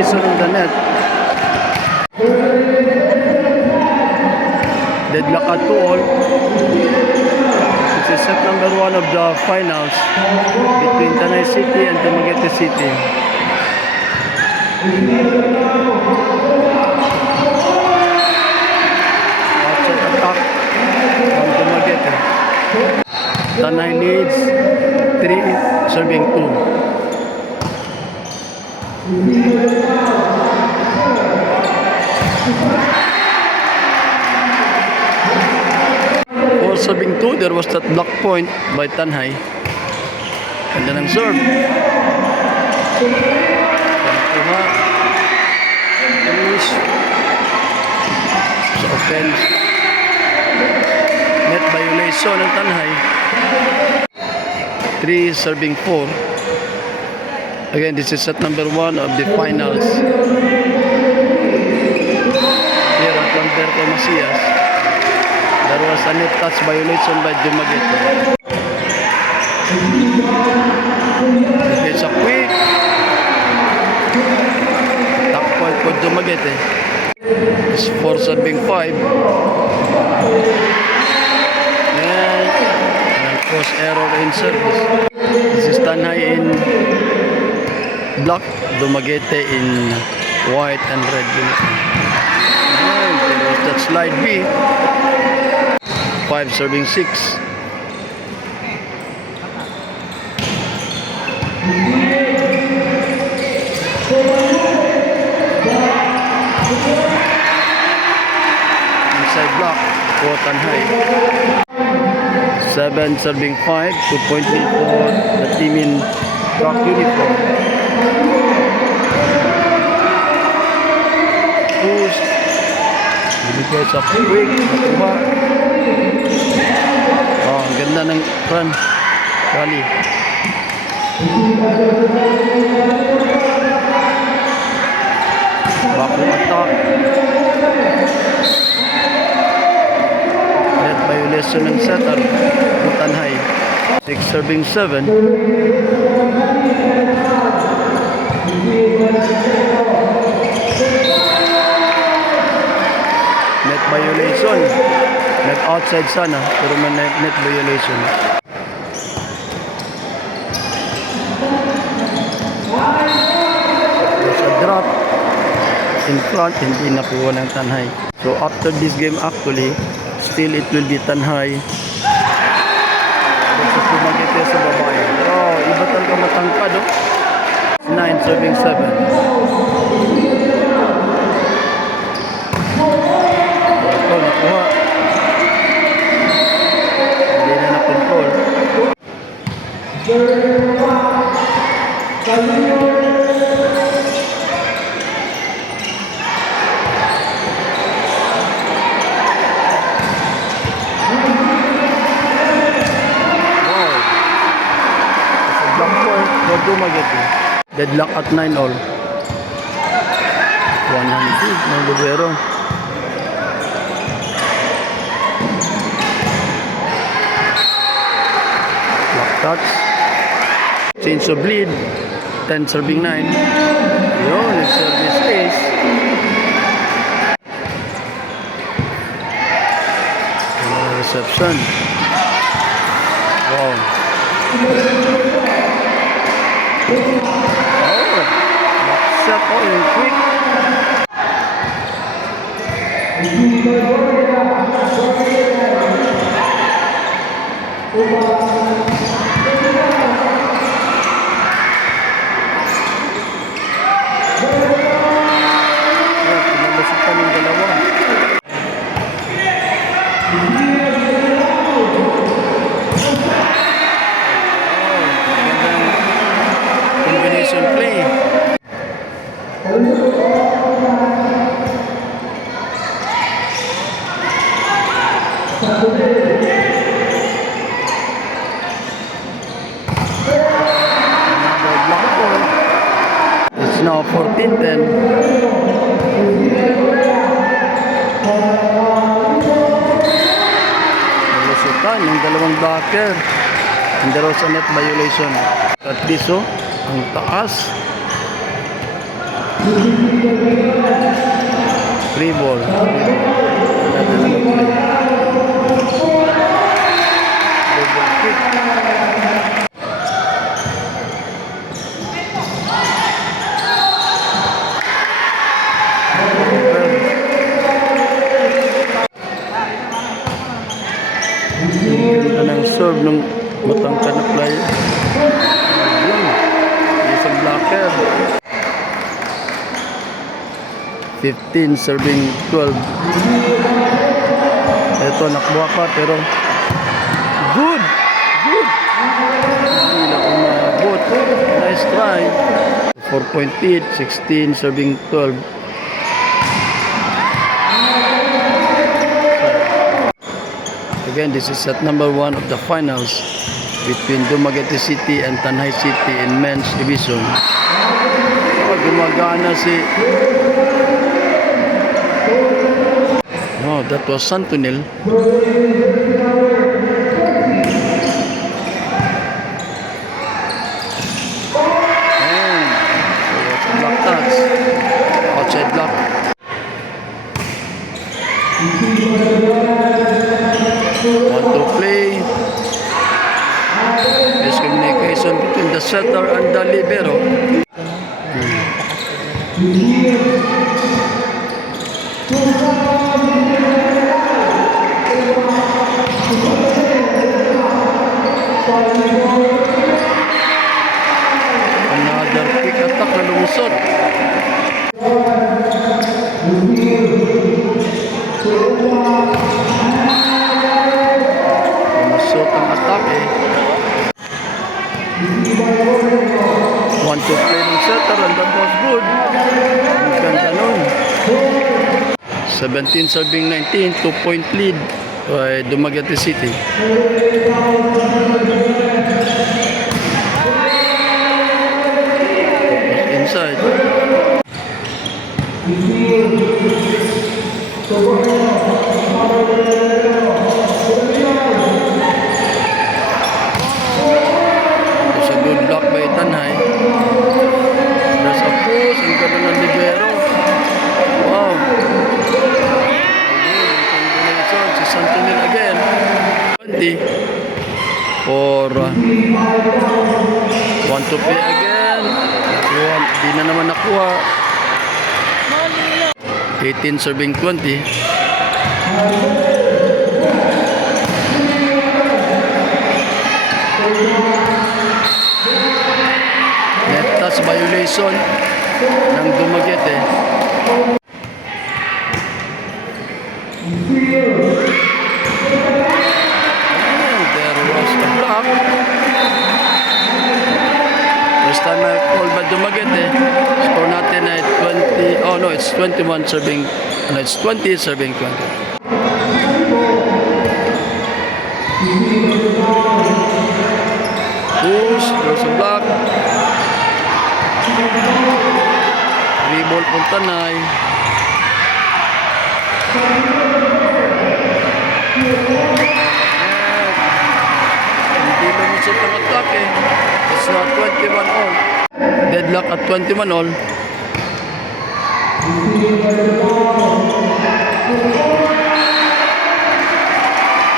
violation on the net. Deadlock at 2-all. This is set number 1 of the finals between Tanay City and Dumaguete City. Outside attack from Dumaguete. Tanay leads 3 serving 2. 4 serving 2, there was that block point by Tanhay. Ganda ng serve. Kuha. Finish. Sa offense. Net violation ng Tanhay. 3 serving 4. Again, this is set number 1 of the finals. Here at Lamberto Macias. There was a net touch violation by Dumaguete. It's a quick top point for Dumaguete. It's 4 serving 5. And force error in service. This is Tanhay in black, Dumaguete in white and red uniform. And there was that slide B. 5 serving 6. Inside block for Tanhay. 7 serving 5. 2-point lead for the team in black uniform. Push. Binigay sa quick. Nakuha. Oh, ang ganda ng run. Rally. Back attack. Net violation ng setter. Tanhay. 6 serving 7. Net violation. Nag-outside sana, pero may net violation. There's a drop in front, hindi nakuha ng Tanhay. So after this game actually, still it will be Tanhay versus Dumaguete sa babae. Oh, iba talaga matangkad, oh. 9 serving 7. Nakuha. Hindi na na-control. Wow. It's a block point for Dumaguete. Deadlock at 9-all. 100 ng Lubero. Touch. Change of lead. 10 serving 9. Yun, service ace. Reception. Wow. Oh, back set. Oh, yung quick. Pinabasitan yung dalawa. Combination play. It's now 14-10. Nalusutan yung dalawang blocker. And there was a net violation. At least, oh, ang taas. Free ball. Another play. Double kick. Ganda ng serve ng matangkad na player. Yun. Isang blocker. 15 serving 12. Ito nakbuha pa pero good. Hindi na umabot. Nice try. 4.8, 16 serving 12. Again, this is set number 1 of the finals between Dumaguete City and Tanay City in men's division. Oh, gumagana si... Oh, that was Santonil. And that's a block touch. Outside block. Want to play. Miscommunication between the setter and the libero. Another quick attack na lumusot. Lumusot ang atake. Want to play ng setter and that was good. Ang ganda nun. 17 serving 19, 2-point lead by Dumaguete City. Inside. There's a good block by Tanay. There's a push. Ang ganda ng libero. Wow. Combination. Si Santonil again. 20 for want to play again. Di na naman nakuha. 18 serving 20. Net touch violation ng Dumaguete. And there was the block. First time I called by Dumaguete. Score natin ay 20. Oh no, it's 21 serving. No, it's 20 serving 20. Push, there's a block. Free ball from Tanay. Hindi lumusot ang atake. It's not 21 all. Deadlock at 21 all.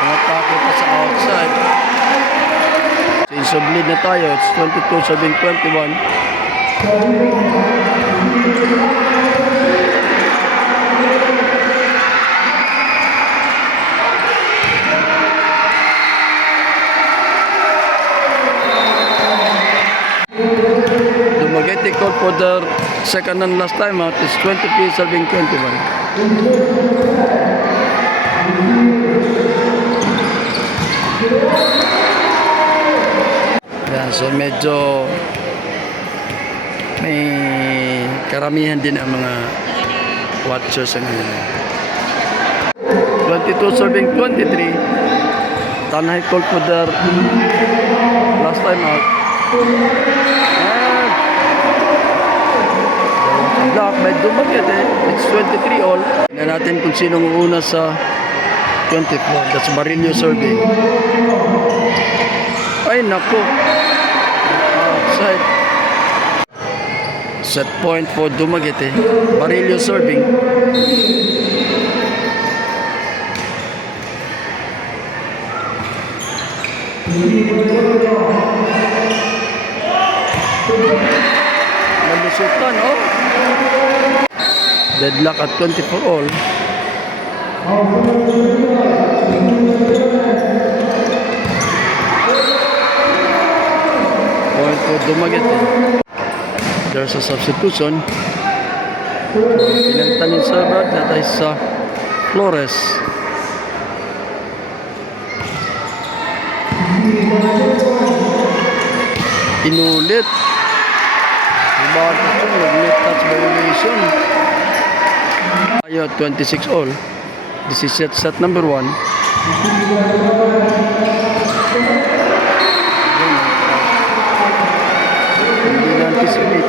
Atake pa sa outside. Change of lead na tayo. It's 22 serving 21. Dumaguete called for the second and last time out. It's 23 serving 21. Yan, so medyo may karamihan din ang mga watchers ang ngayon. 22 serving 23. Tanay called for the last time out. Block by Dumaguete. It's 23 all. Tingnan natin kung sinong una sa 24. That's Barillo serving. Ay nako. Outside. Set point for Dumaguete. Barillo serving. Nalusutan, oh. Deadlock at 24 all. Point for Dumaguete. There's a substitution. Pinalitan yung server na tayo sa Flores. Inulit. Ibawat ito, nag-late touch violation. Ayaw, 26 all. This is set number 1. Hindi na-anticipate.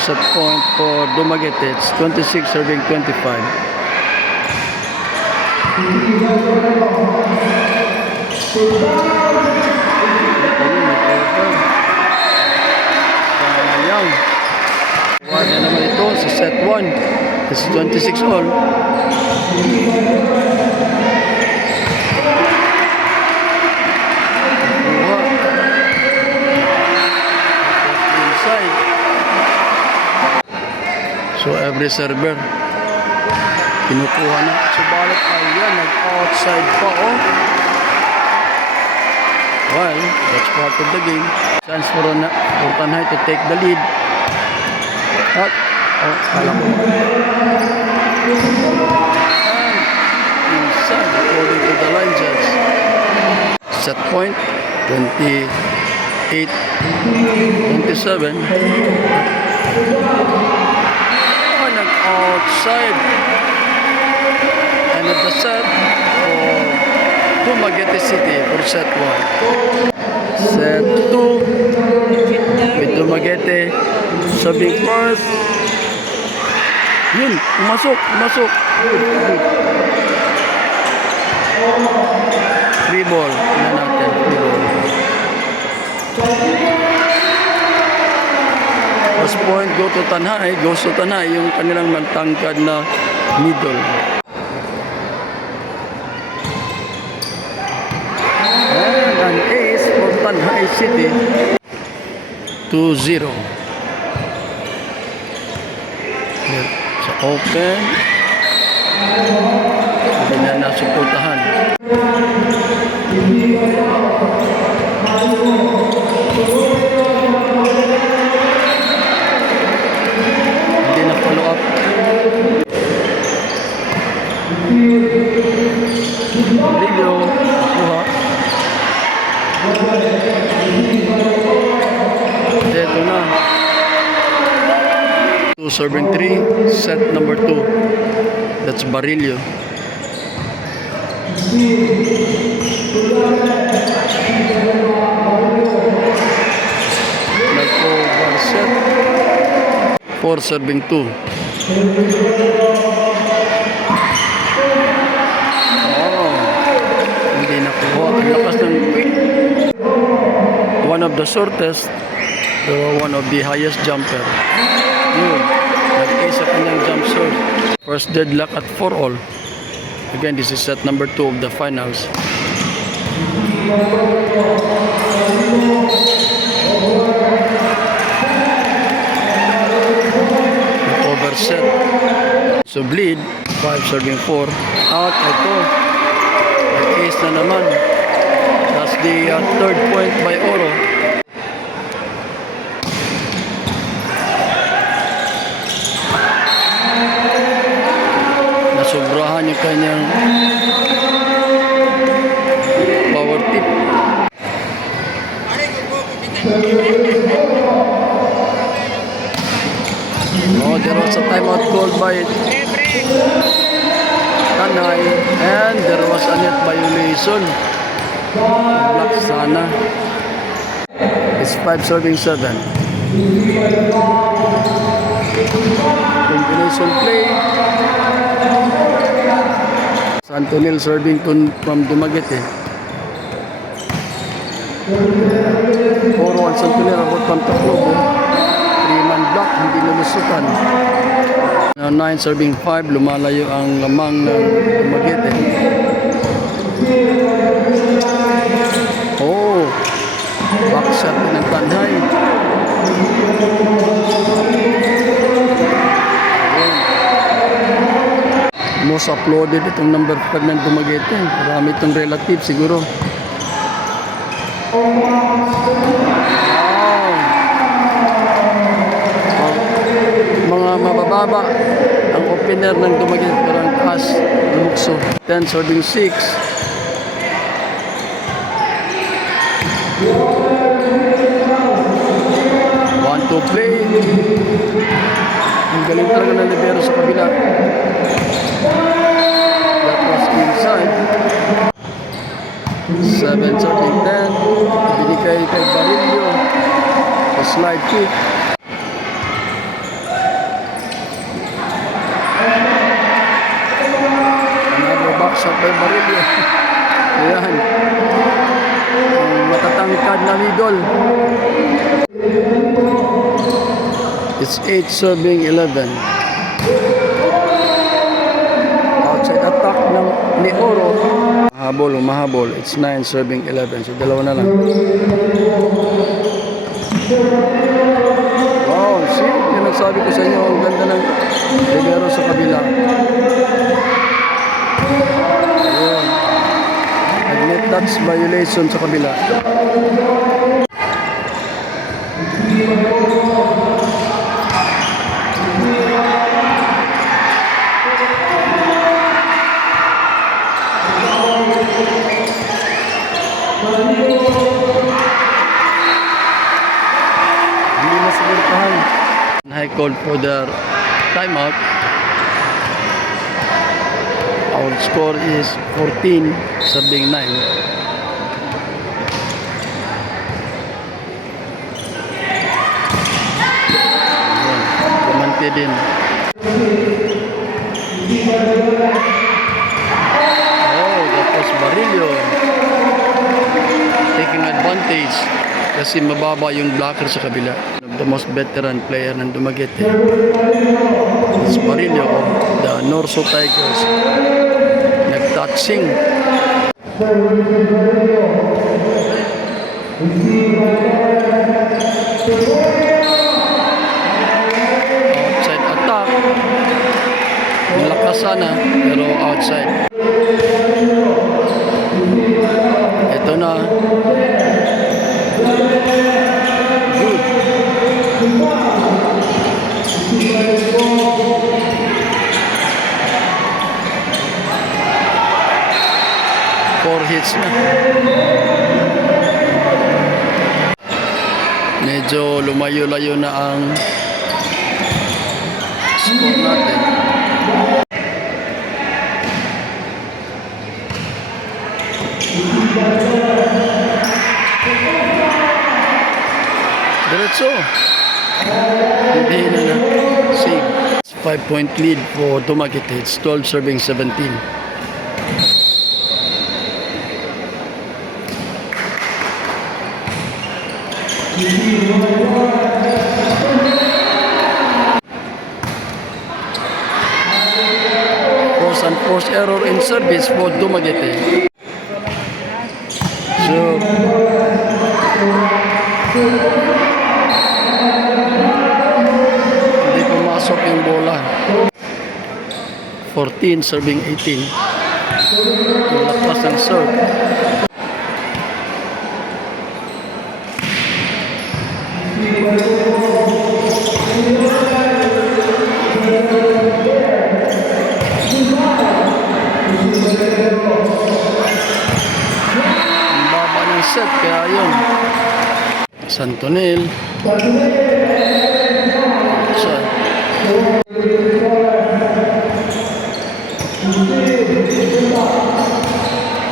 Set point for Dumaguete. It's 26 serving 25. Sayang. Wala naman ito sa set 1. This is 26 all. Inside. So every server kinukuha na. Subalit ayan, nag-outside pa, oh. Well, that's part of the game. Chance for Tanhay to take the lead. At, oh, kala ko. And inside, according to the line judge. Set point, 28, 27. Oh, nag-outside. And at the set for Dumaguete City for set 1. Set 2 with Dumaguete serving first. Yun, pumasok. Good. Free ball. Tingnan natin, free ball. First point goes to Tanhay, yung kanilang nagtangkad na middle. And an ace for Tanhay City. 2-0. Sa open. Hindi na nasuportahan. Hindi na follow up. Video. Nakuha. Ito na. 2 serving 3. Set number 2. That's Barillo. Nag-over set. 4 serving 2. Hindi nakuha. Ang lakas ng quick. One of the shortest, one of the highest jumper. Yun. Nag-ace sa kanyang jump shot. First deadlock at 4 all. Again, this is set number 2 of the finals. Overset. So bleed, 5 serving 4. Out, ito. Nag-ace na naman. That's the third point by Oro. Nasobrahan yung kanyang power tip. Oh, there was a timeout called by Tanhay, and there was a net violation. Black sana. It's 5 serving 7. Combination play. Santonil serving from Dumaguete. 4-1 Santonil about from Tacloban. 3-man block, hindi Sukan. Now 9 serving 5, lumalayo ang lamang ng Dumaguete. Oh, back shot ng Tanhay. Most uploaded itong number 5 ng Dumaguete. Marami itong relative siguro. Mga mabababa ang opener ng Dumaguete, pero ang taas lumukso. 10 serving 6. Want to play. Ang galing talaga ng libero sa kabila. That was inside. 7 serving 10. Binigay kay Barillo. A slide kick. Shot by Barillo. Ayan. Matatangkad na middle. It's 8 serving 11. Outside attack ni Oro. Mahabol. It's 9 serving 11. So dalawa na lang. Wow, see? Yan ang sabi ko sa inyo. Ang ganda ng libero sa kabila. Touch violation sa kabila. Hindi na sigurtahan. High call for the timeout. Our score is 14 serving 9. Kumante din. Oh, that was Barillo. Taking advantage kasi mababa yung blocker sa kabila. The most veteran player ng Dumaguete. It's Barillo of the Norso Tigers. Nag-touching. Outside attack. Malakas sana pero outside. Ito na. Good. Four hits na. Medyo lumayo-layo na ang score natin. Diretso. Hindi na na. Save. 5-point lead for Dumaguete. It's 12 serving 17. Force and force error in service for Dumaguete. So hindi pumasok yung bola. 14 serving 18. Lakas ng serve. Ang baba ng set kaya yun. Santonel. Siya.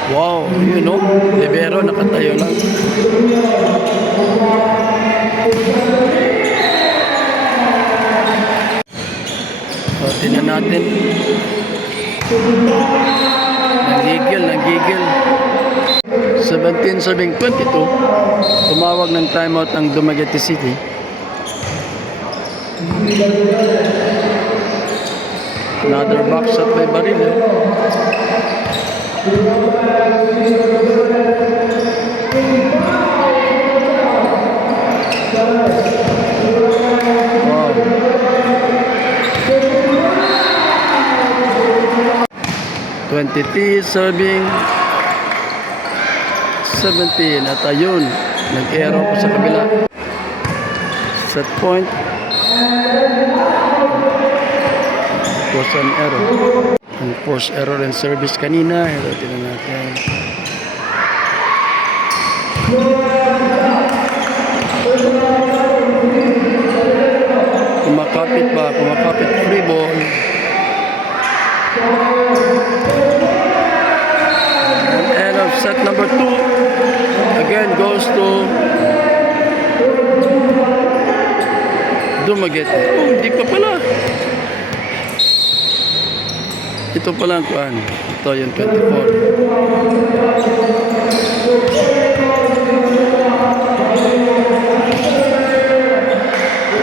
Wow, you know, libero nakatayo lang. So, tingnan natin. Nanggigil. 17 serving 22. Tumawag ng timeout ang Dumaguete City. Another box at may baril eh. Wow. 23 serving 17 at ayun, nag-arrow pa sa kabila. Set point. Force an error. And force error and service kanina. Ito, tingnan natin. Kumakapit ba? Kumakapit free ball. And end of set number 2. Again goes to Dumaguete. Oh, hindi pa pala. Ito pala ang kuhan. Ito yung 24.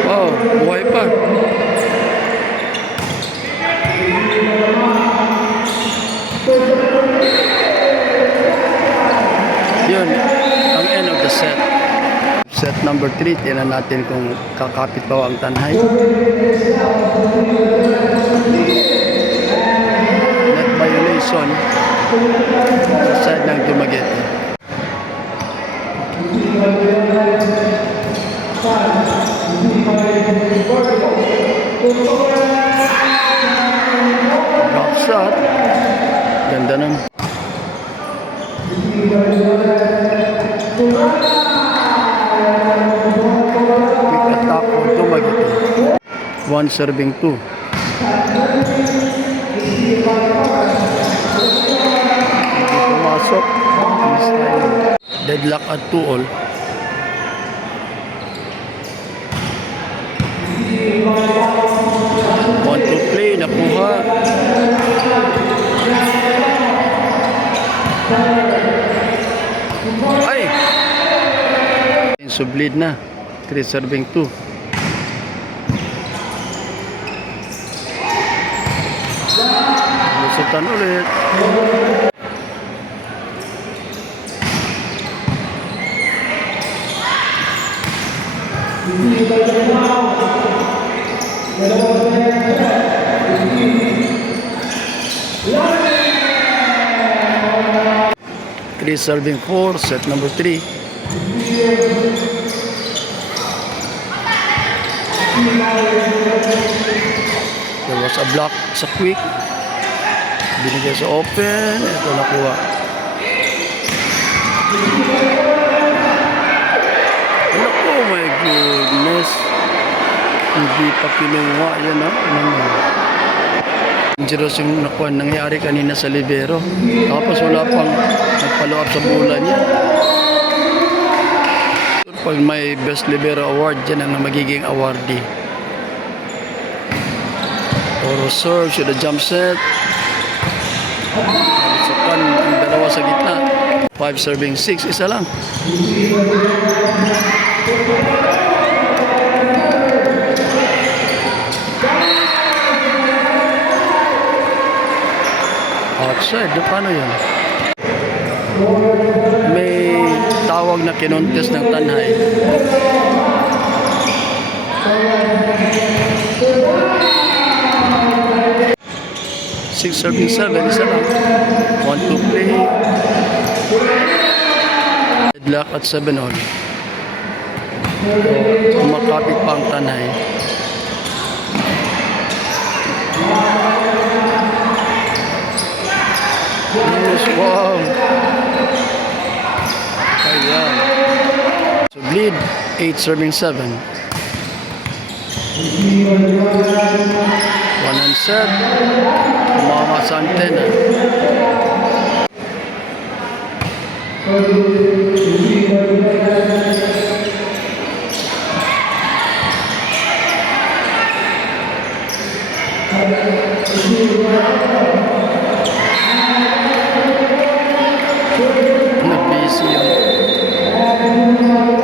Wow, buhay pa. Yun, ang end of the set. Set number 3, tingnan natin kung kakapit pa ang tanhay. Net violation sa side ng Dumaguete. Drop shot. Ganda nun. Quick attack for Dumaguete. 1 serving 2. Hindi pumasok. Deadlock at 2-all. Want to play, nakuha. Ay! Sublead na. 3 serving 2. Lusutan ulit. Three serving 4, set number 3. There was a block sa quick. Binigay sa open. Ito nakuha. Oh my goodness. Hindi pa kinuha. Yan ha. Dangerous yung nakuha nangyari kanina sa libero. Tapos wala pang nagfollow up sa bola niya. Pag may best libero award, yan ang magiging awardee. Toro serve to the jump set. Sukan ang dalawa sa gitna. 5 serving 6, isa lang. Outside, paano yun? May tawag na kinontes ng tanhay. Six serving 7, isa lang. 1 to play. Deadlock at 7-all. Kumakapit pa ang tanhay. Yes, wow. Ayan. So bleed 8 serving 7. 1 and set. Kumama sa antena. Nabisi yung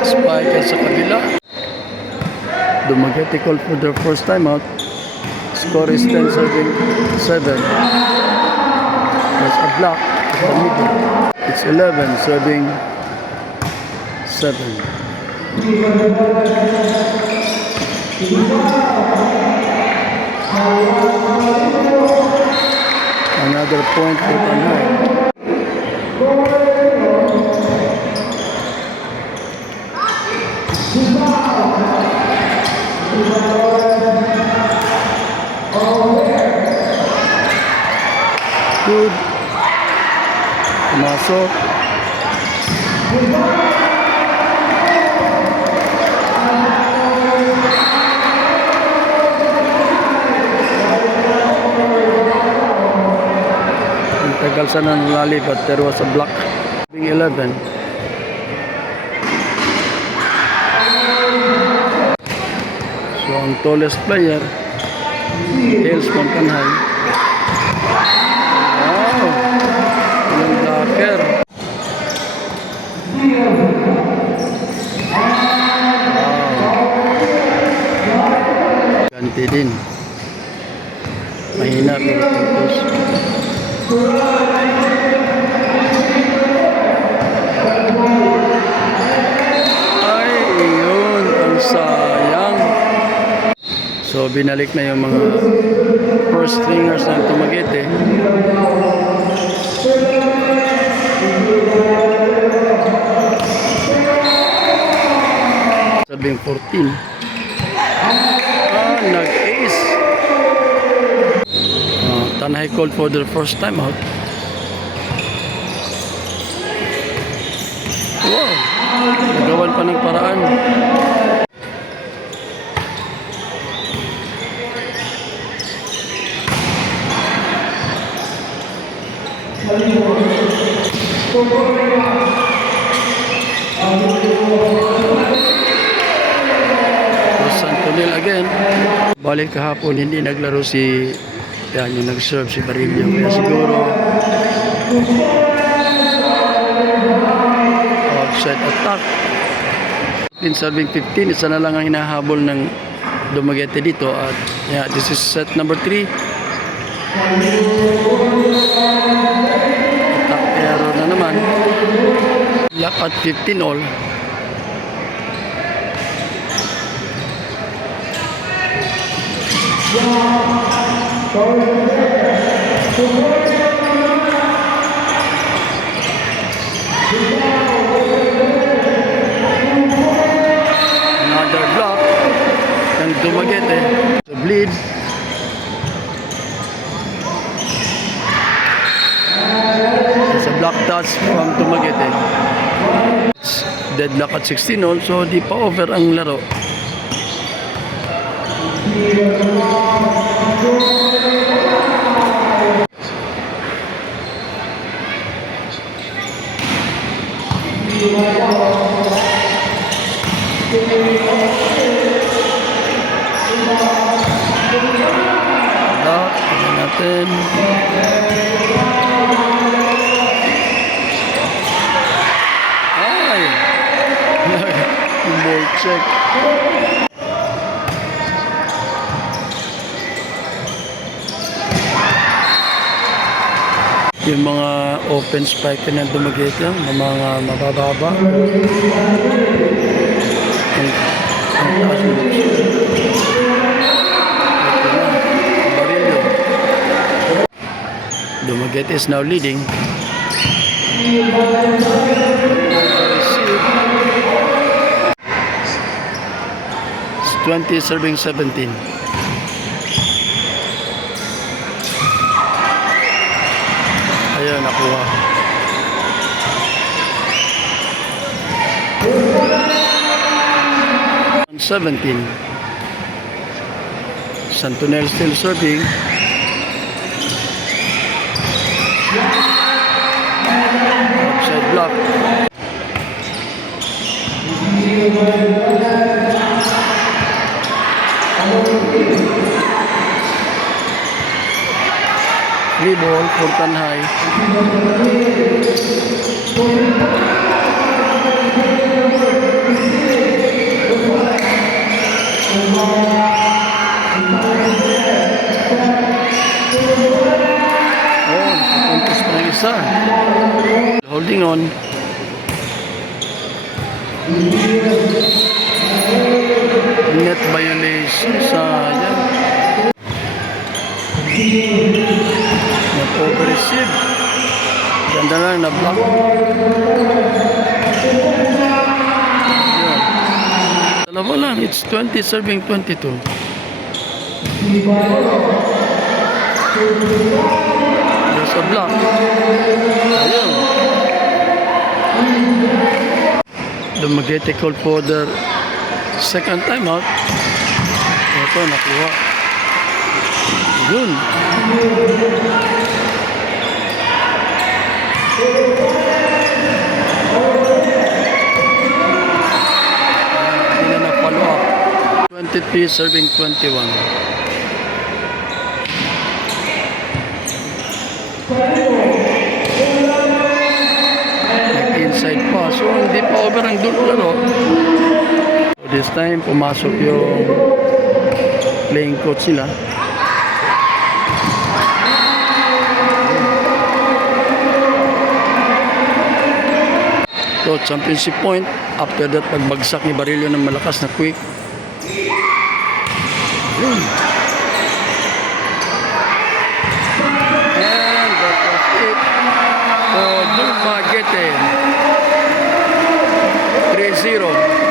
spiker sa kabila. Dumaguete called for their first time out. Score is 10 serving 7. There's a block at the middle. It's 11 serving 7. Another point for Tanay. Good. Pumasok. Ang tagal sana nalali but there was a block. Being 11. So ang tallest player, Hales Montanhay. Wow! Yung blocker. Wow! Ganti din. Mahina pero tapos. Ay, yun. Ang sayang. So, binalik na yung mga first stringers ng Dumaguete. Sabing 14. Nag-ace. Tanay called for their first time out. Wow! Nagawan pa ng paraan. Santonil again. Balik kahapon, hindi naglaro si yan, yung nag-serve si Barillo. Kaya siguro offset attack. In serving 15, isa na lang ang hinahabol ng Dumaguete dito. At yeah, this is set number 3. Attack error na naman. Lock at 15 all. Another block ng Dumaguete. The bleed. It's a block touch from Dumaguete. Deadlock at 16 all, so di pa over ang laro. Tingnan natin. Ay! Ball check. Yung mga open spike na Dumaguete, mga mabababa. Ang taas mo. Barillo. Dumaguete is now leading. It's 20 serving 17. Ayan, nakuha. On 17. Santonel still serving. Outside block. Free ball for Tanhay. isa. Holding on. Net violation. Sayang. Nag-over-receive. Ganda lang na-block. Yan. Dalawa lang. It's 20 serving 22. There's a block. Ayun. Dumaguete called for the second time out. Ito, nakuha. Yun. Hindi na follow up. 23 serving 21. Nag-inside pa. So, hindi pa over ang laro. So, this time, pumasok yung playing coach nila. So, championship point. After that, pagbagsak ni Barillo ng malakas na quick. Yun. And that was it for Dumaguete. 3-0.